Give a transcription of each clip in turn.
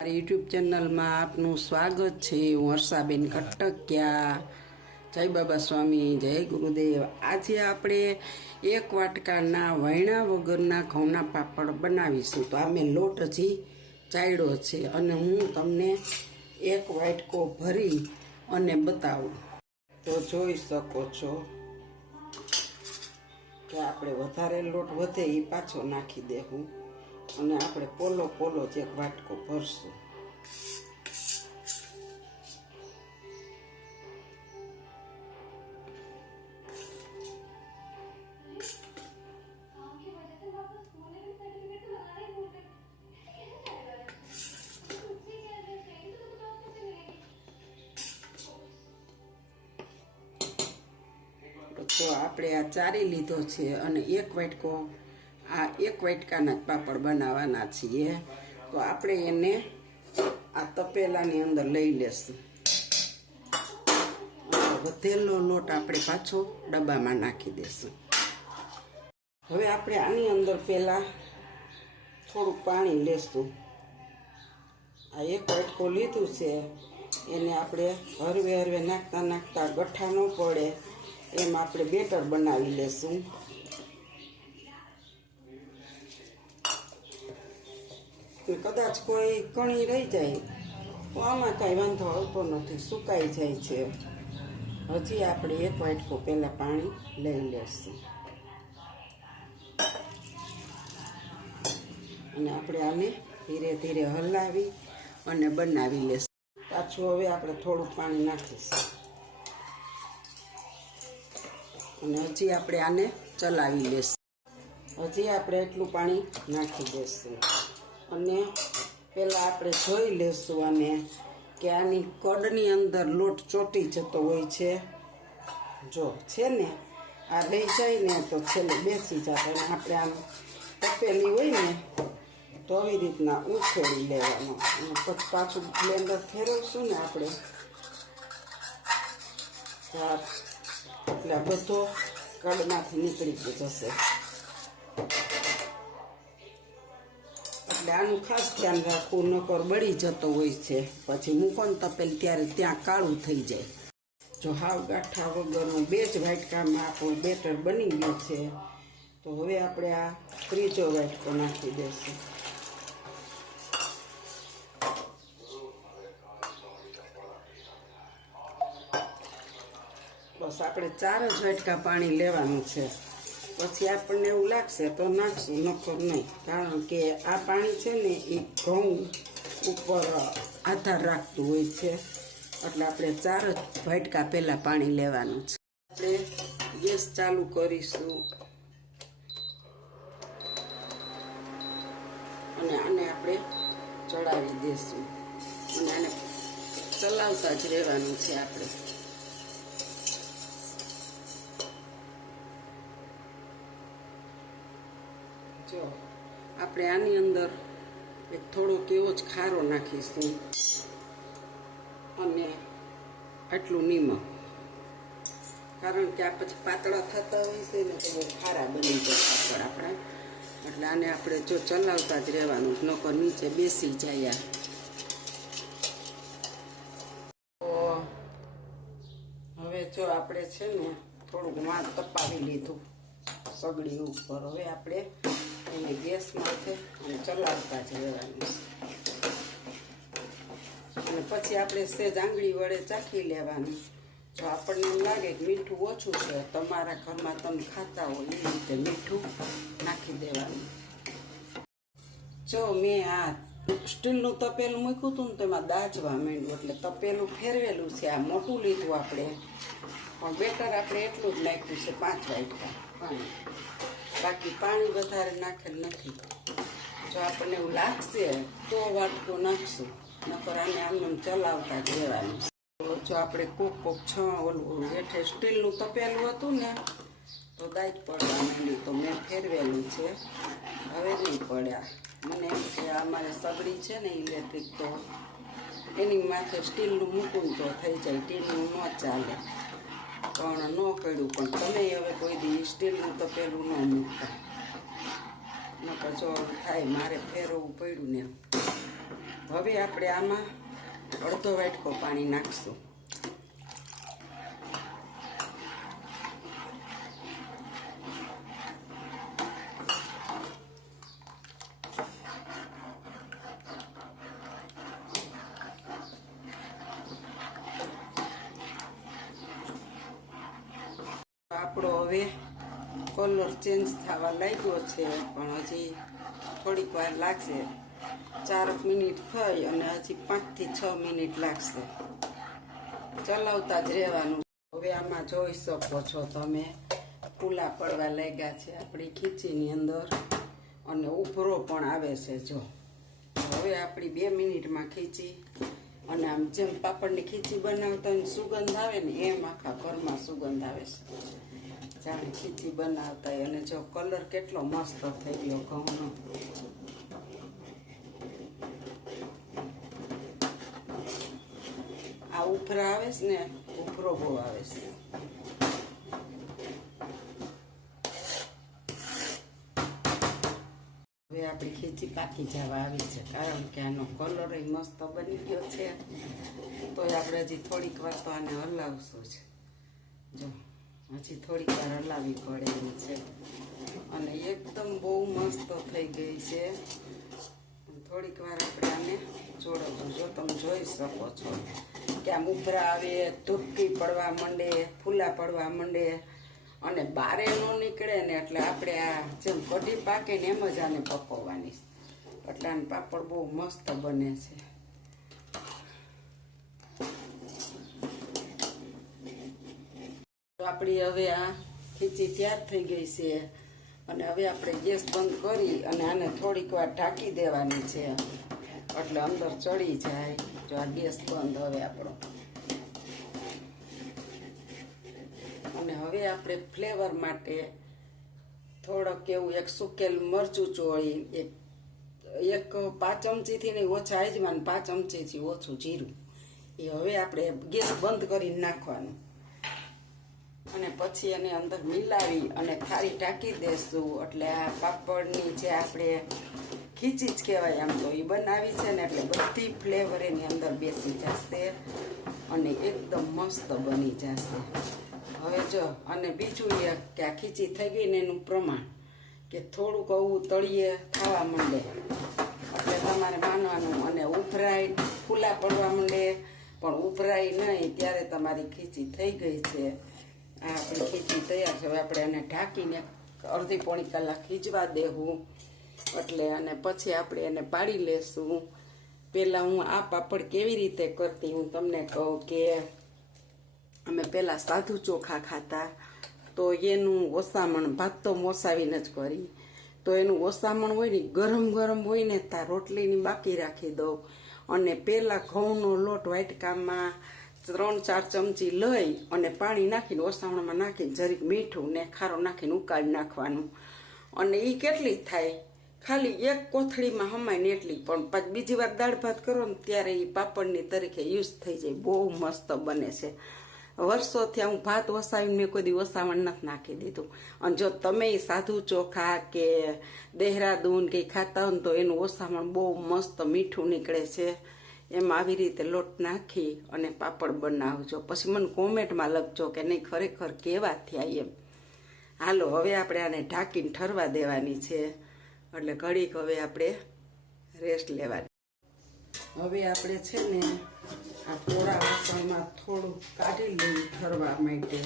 YouTube ચેનલમાં આપનું સ્વાગત છે। હું વર્ષાબેન કટકિયા। જય બાબા સ્વામી, જય ગુરુદેવ। આજે આપણે એક વાટકાના વૈણા વગરના ઘઉંના પાપડ બનાવીશું। તો આ મેં લોટ હજી ચાળ્યો છે અને હું તમને એક વાટકો ભરી અને બતાવું। તો જોઈ શકો છો કે આપણે વધારે લોટ વધે એ પાછો નાખી દેવું અને આપણે પોલો પોલો જ એક વાટકો ભરશું। તો આપણે આ ચારી લીધો છે અને એક વાટકો આ એક વાટકાના જ પાપડ બનાવવાના છીએ। તો આપણે એને આ તપેલાની અંદર લઈ લેશું। વધેલો લોટ આપણે પાછો ડબ્બામાં નાખી દેશું। હવે આપણે આની અંદર પહેલા થોડું પાણી લેશું। આ એક વાટકો લીધું છે એને આપણે હરવે હરવે નાખતા નાખતા ગઠ્ઠા ન પડે એમ આપણે બેટર બનાવી લેશું। કદાચ કોઈ કણી રહી જાય તો આમાં કાંઈ વાંધો આવતો નથી, સુકાઈ જાય છે। હજી આપણે એક વાટકો પહેલાં પાણી લઈ લેશું અને આપણે આને ધીરે ધીરે હલાવી અને બનાવી લેશું। પાછું હવે આપણે થોડું પાણી નાખીશું અને હજી આપણે આને ચલાવી લેશું। હજી આપણે એટલું પાણી નાખી દઈશું અને પહેલાં આપણે જોઈ લેશું આને કે આની કડની અંદર લોટ ચોંટી જતો હોય છે। જો છે ને આ રહી જાય ને તો છેલ્લે બેસી જાય અને આપણે આમ તપેલી હોય ને તો આવી રીતના ઉછેરી લેવાનો અને પછી પાછું બ્લેન્ડર ફેરવશું ને આપણે એટલે બધો કડમાંથી નીકળી જશે। એટલે આનું ખાસ ધ્યાન રાખવું, નકર બળી જતો હોય છે, પછી મૂકો ને તપેલી ત્યારે ત્યાં કાળું થઈ જાય। જો હાવ ગાંઠા વગરનું બે જ વાટકામાં આપણું બેટર બની ગયું છે। તો હવે આપણે આ ત્રીજો વાટકો નાખી દઈશું। બસ આપણે 4 જ વાટકા પાણી લેવાનું છે। પછી આપણને એવું લાગશે તો નાખશું, નકર નહીં, કારણ કે આ પાણી છે ને એ ઘઉં ઉપર આધાર રાખતું હોય છે। એટલે આપણે 4 જ વાટકા પહેલાં પાણી લેવાનું છે। આપણે ગેસ ચાલુ કરીશું અને આને આપણે ચડાવી દઈશું અને આને ચલાવતા જ રહેવાનું છે આપણે। જો આપણે આની અંદર એક થોડોક એવો જ ખારો નાખીશું અને આટલું નિમક, કારણ કે આ પછી પાતળા થતા હોય છે ને તો બહુ ખારા બની જાય પાપડ આપણે। એટલે આને આપણે જો ચલાવતા જ રહેવાનું, નકર નીચે બેસી જાય। તો હવે જો આપણે છે ને થોડુંક વાં તપાવી લીધું સગડી ઉપર, હવે આપણે એને ગેસ માથે અને ચલાવતા જ રહેવાનું છે અને પછી આપણે સેજ આંગળી વડે ચાખી લેવાનું। જો આપણને એમ લાગે કે મીઠું ઓછું છે, તમારા ઘરમાં તમે ખાતા હોય એ રીતે મીઠું નાખી દેવાનું। જો મેં આ સ્ટીલનું તપેલું મૂક્યું હતું ને તો એમાં દાજવા માંડ્યું, એટલે તપેલું ફેરવેલું છે। આ મોટું લીધું આપણે, પણ બેટર આપણે એટલું જ નાખ્યું છે 5 વાટકા પાણી, બાકી પાણી વધારે નાખેલ નથી। જો આપણને એવું લાગશે તો વાટકો નાખશું, નકર આને આમને ચલાવતા જ રહેવાનું છે। જો આપણે કોક ઓલું હેઠે સ્ટીલનું તપેલું હતું ને તો દાજ પડવા માંડી, તો મેં ફેરવેલું છે, હવે નહીં પડ્યા। મને એમ કે અમારે સગડી છે ને ઇલેક્ટ્રિક, તો એની માથે સ્ટીલનું મૂકવું તો થઈ જાય, ટીનનું ન ચાલે, પણ ન કર્યું। પણ તમે હવે કોઈ દી સ્ટીલનું તપેલું ન મૂકતા, નકર જો થાય મારે ફેરવવું પડ્યું ને। હવે આપણે આમાં અડધો વાટકો પાણી નાખશું. આપણો હવે કલર ચેન્જ થવા લાગ્યો છે, પણ હજી થોડીક વાર લાગશે. 4 મિનિટ થઈ અને હજી 5 થી 6 મિનિટ લાગશે. ચલાવતા જ રહેવાનું. હવે આમાં જોઈ શકો છો તમે, ફૂલા પડવા લાગ્યા છે આપણી ખીચીની અંદર અને ઉભરો પણ આવે છે. જો હવે આપણી 2 મિનિટમાં ખીચી, અને આમ જેમ પાપડની ખીચી બનાવતા હોય સુગંધ આવે ને એમ આખા ઘરમાં સુગંધ આવે છે, જાણે ખીચી બનાવતા હોય. અને જો કલર કેટલો મસ્ત થઈ ગયો ઘઉંનો. આ ઉભરા આવે છે ને, ઉભરો બહુ આવે છે. હવે આપણી ખીચી પાકી જવા આવી છે, કારણ કે આનો કલર મસ્ત બની ગયો છે. તો આપણે હજી થોડીક વાર તો આને હલાવશું જ. જો હજી થોડીક વાર હલાવવી પડે એમ છે. અને એકદમ બહુ મસ્ત થઈ ગઈ છે. થોડીક વાર આપણે આને જોડવું. જો તમે જોઈ શકો છો કે આમ ઉભરા આવે, ધૂપકી પડવા માંડે, ફૂલા પડવા માંડે અને બારે ન નીકળે ને, એટલે આપણે આ જેમ કઢી પાકે ને એમ જ આને પકવવાની. એટલે આને પાપડ બહુ મસ્ત બને છે. તો આપણી હવે આ ખીચી તૈયાર થઈ ગઈ છે. અને હવે આપણે ગેસ બંધ કરી અને આને થોડીક વાર ઢાંકી દેવાની છે, એટલે અંદર ચડી જાય. જો આ ગેસ બંધ હવે આપણો. અને હવે આપણે ફ્લેવર માટે થોડોક એવું એક સુકેલ મરચું ચોળી, એક 5 ચમચીથી નહીં ઓછા અજમાન, 5 ચમચીથી ઓછું જીરું, એ હવે આપણે ગેસ બંધ કરીને નાખવાનું. અને પછી એને અંદર મિલાવી અને થાળી ઢાંકી દેશું. એટલે આ પાપડની જે આપણે ખીચી જ કહેવાય આમ તો, એ બનાવી છે ને, એટલે બધી ફ્લેવર એની અંદર બેસી જશે અને એકદમ મસ્ત બની જશે. હવે જો, અને બીજું એક કે આ ખીચી થઈ ગઈ ને એનું પ્રમાણ, કે થોડુંક આવું તળિયે થવા માંડે એટલે તમારે માનવાનું. અને ઉભરાય, ફૂલા પડવા માંડે પણ ઉભરાય નહીં, ત્યારે તમારી ખીચી થઈ ગઈ છે. આ આપણી ખીચી તૈયાર છે. હવે આપણે એને ઢાંકીને અડધી પોણી કલાક ખીચવા દેવું. એટલે અને પછી આપણે એને પાડી લેશું. પહેલાં હું આ પાપડ કેવી રીતે કરતી હું તમને કહું કે અમે પહેલાં સાધુ ચોખા ખાતા, તો એનું ઓસામણ, ભાત તો મોસાવીને જ કરી, તો એનું ઓસામણ હોય ને ગરમ ગરમ હોય ને, ત્યાં રોટલીની બાકી રાખી દઉં. અને પહેલાં ઘઉંનો લોટ વાટકામાં 3-4 ચમચી લઈ અને પાણી નાખીને ઓસામણમાં નાખીને જરીક મીઠું ને ખારો નાખીને ઉકાળી નાખવાનું. અને એ કેટલી થાય, ખાલી 1 કોથળીમાં હમાય ને એટલી. પણ પાછી બીજી વાર દાળ ભાત કરો ને ત્યારે એ પાપડની તરીકે યુઝ થઈ જાય. બહુ મસ્ત બને છે. વર્ષોથી હું ભાત વસાવીને મેં કોઈ દી વસાવણ નથી નાખી દીધું. અને જો તમે સાધુ ચોખા કે દેહરાદૂન કે ખાતા હો ને, તો એનું ઓસામણ બહુ મસ્ત મીઠું નીકળે છે. એમ આવી રીતે લોટ નાખી અને પાપડ બનાવજો. પછી મને કોમેન્ટમાં લખજો કે નહીં ખરેખર કેવા થયા એમ. હાલો, હવે આપણે આને ઢાંકીને ઠરવા દેવાની છે. એટલે ઘડીક હવે આપણે રેસ્ટ લેવાની. હવે આપણે છે ને આ થોડા વાસણમાં થોડું કાઢી લઈએ ઠરવા માટે,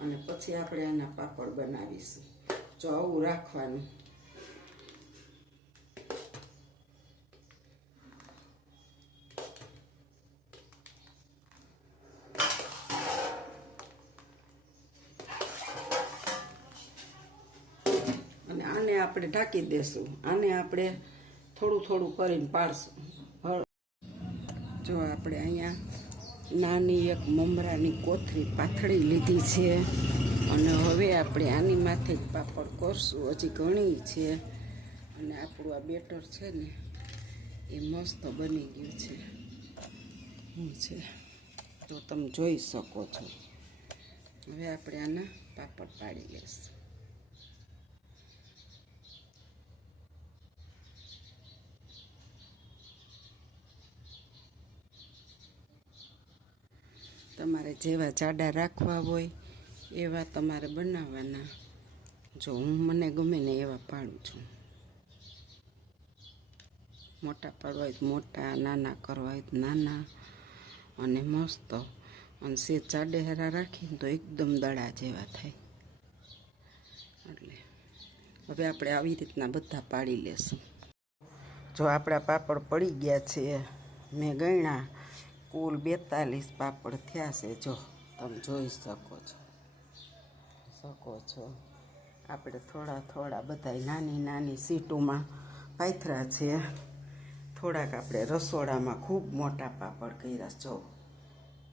અને પછી આપણે આના પાપડ બનાવીશું. જો આવું રાખવાનું. અને આને આપણે ઢાંકી દેશું. આને આપણે થોડું થોડું કરીને પાડશું. જો આપણે અહીંયા નાની એક મમરાની કોથળી પાથળી લીધી છે, અને હવે આપણે આની માથે જ પાપડ કરશું. હજી ઘણી છે. અને આપણું આ બેટર છે ને એ મસ્ત બની ગયું છે. શું છે તો તમે જોઈ શકો છો. હવે આપણે આના પાપડ પાડી લઈશું. તમારે જેવા જાડા રાખવા હોય એવા તમારે બનાવવાના. જો હું મને ગમે ને એવા પાડું છું. મોટા પાડવા હોય તો મોટા, નાના કરવા હોય તો નાના, અને મસ્ત. અને સેજ જાડેહારા રાખીને તો એકદમ દડા જેવા થાય. એટલે હવે આપણે આવી રીતના બધા પાડી લેશું. જો આપણા પાપડ પડી ગયા છે, મેં ગણ્યા કુલ 42 પાપડ થયા છે. જો તમે જોઈ શકો છો. આપણે થોડા થોડા બધા નાની નાની સીટોમાં પાથરા છે. થોડાક આપણે રસોડામાં ખૂબ મોટા પાપડ કર્યા. જો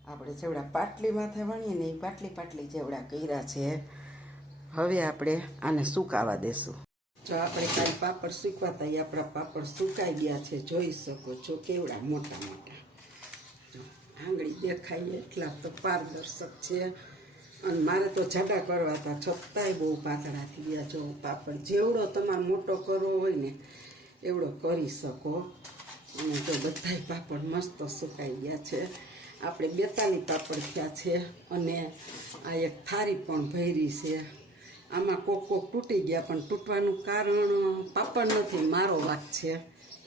આપણે જેવડા પાટલી માથે વણીએ ને એ પાટલી જેવડા કર્યા છે. હવે આપણે આને સુકાવા દેશું. જો આપણે કાંઈ પાપડ સૂકવાતા એ આપણા પાપડ સુકાઈ ગયા છે. જોઈ શકો છો કેવડા મોટા મોટા. જો આંગળી દેખાય એટલા તો પારદર્શક છે. અને મારે તો જાડા કરવા હતા છતાંય બહુ પાતળા થઈ ગયા. જો પાપડ જેવડો તમારે મોટો કરવો હોય ને એવડો કરી શકો. અને જો બધાય પાપડ મસ્ત સુકાઈ ગયા છે. આપણે 42 પાપડ થયા છે. અને આ એક થાળી પણ ભરી છે. આમાં કોક તૂટી ગયા, પણ તૂટવાનું કારણ પાપડ નથી, મારો વાંક છે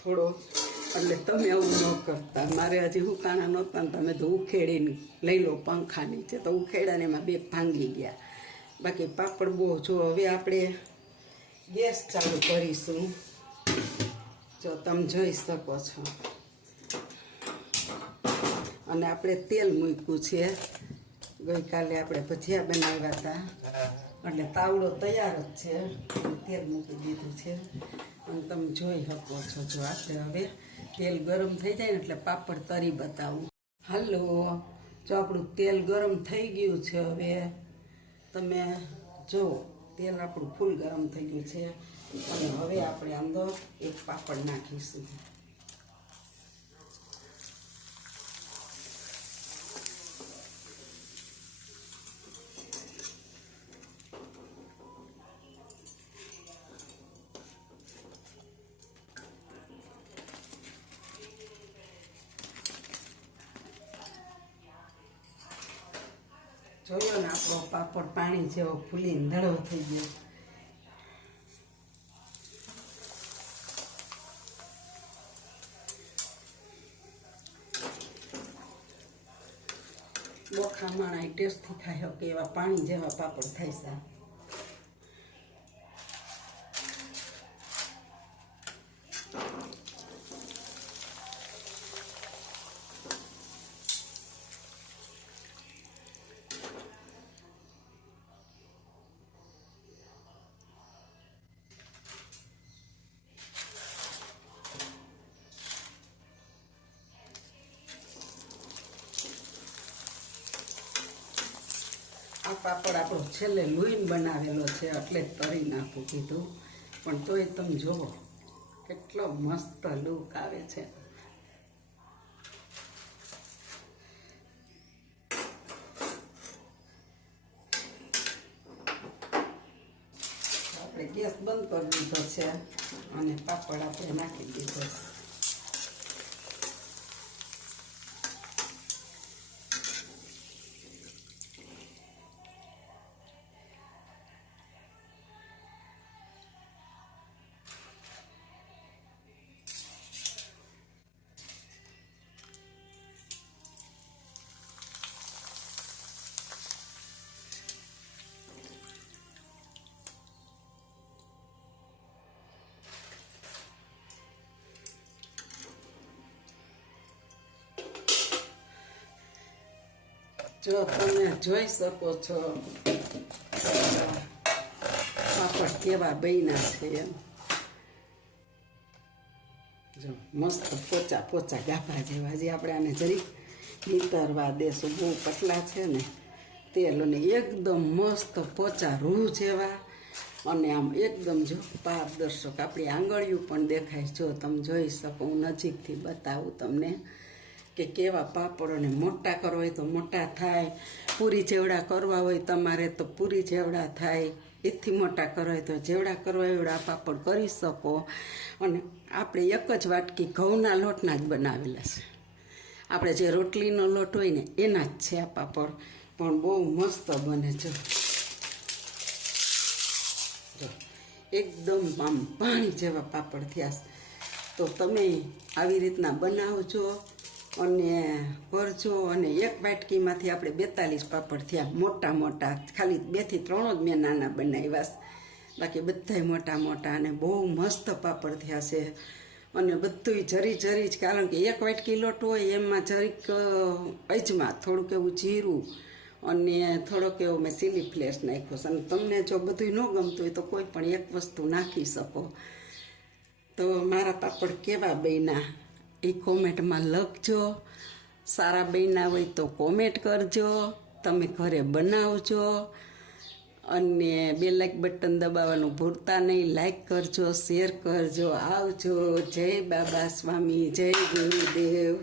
થોડો. એટલે તમે આવું ન કરતા. મારે હજી હુકાણા નહોતા ને તમે તો ઉખેડીને લઈ લો પંખા નીચે, તો ઉખેડાને એમાં 2 ભાંગી ગયા. બાકી પાપડ બહુ. જો હવે આપણે ગેસ ચાલુ કરીશું. જો તમે જોઈ શકો છો. અને આપણે તેલ મૂક્યું છે. ગઈકાલે આપણે ભજીયા બનાવ્યા હતા એટલે તાવડો તૈયાર જ છે. તેલ મૂકી દીધું છે અને તમે જોઈ શકો છો. જો આપણે હવે તેલ ગરમ થઈ જાય ને એટલે પાપડ તરી બતાવું. હાલો, જો આપણું તેલ ગરમ થઈ ગયું છે. હવે તમે જો તેલ આપણું ફૂલ ગરમ થઈ ગયું છે. અને હવે આપણે અંદર એક પાપડ નાખીશું. જોયો ને આપણો પાપડ પાણી જેવો ફૂલીને ધડો થઈ ગયો. બોખા માણા ટેસ્ટથી થાય કે એવા પાણી જેવા પાપડ થાય છે. આ પાપડ આપણો છેલ્લે લૂઈને બનાવેલો છે એટલે તરી નાખું કીધું. પણ તોય તમે જુઓ કેટલો મસ્ત લુક આવે છે. આપણે ગેસ બંધ કરી દીધો છે અને પાપડ આપણે નાખી દીધો છે. જો તમે જોઈ શકો છો પાપડ કેવા બન્યા છે એમ. જો મસ્ત પોચા પોચા ગાભા જેવા. જે આપણે આને જરી નીતરવા દેશું. બહુ પતલા છે ને તેલ, અને એકદમ મસ્ત પોચા રૂ જેવા. અને આમ એકદમ જો પારદર્શક આપણી આંગળીઓ પણ દેખાય. જો તમે જોઈ શકો. હું નજીકથી બતાવું તમને કે કેવા પાપડોને મોટા કરવા હોય તો મોટા થાય, પૂરી જેવડા કરવા હોય તમારે તો પૂરી જેવડા થાય, એથી મોટા કરવા હોય તો જેવડા કરવા એવડા પાપડ કરી શકો. અને આપણે એક જ વાટકી ઘઉંના લોટના જ બનાવેલા છે. આપણે જે રોટલીનો લોટ હોય ને એના જ છે આ પાપડ, પણ બહુ મસ્ત બને છે. એકદમ આમ પાણી જેવા પાપડ થયા. તો તમે આવી રીતના બનાવજો અને કરજો. અને એક વાટકીમાંથી આપણે 42 પાપડ થયા, મોટા મોટા. ખાલી 2 થી 3 જ મેં નાના બનાવ્યા, બાકી બધાય મોટા મોટા અને બહુ મસ્ત પાપડ થયા છે. અને બધુંય જરી જરી જ, કારણ કે 1 વાટકી લોટ હોય એમાં જરીક અજમા, થોડુંક એવું જીરું અને થોડોક એવો મેં ચીલી ફ્લેક્સ નાખ્યો છે. અને તમને જો બધું ન ગમતું હોય તો કોઈ પણ એક વસ્તુ નાખી શકો. તો મારા પાપડ કેવા બન્યા એ કોમેન્ટમાં લખજો. સારા બન્યા હોય તો કોમેન્ટ કરજો. તમે ઘરે બનાવજો અને બેલ લાઈક બટન દબાવવાનું ભૂલતા નહીં. લાઈક કરજો, શેર કરજો. આવજો. જય બાબા સ્વામી, જય ગુરુદેવ.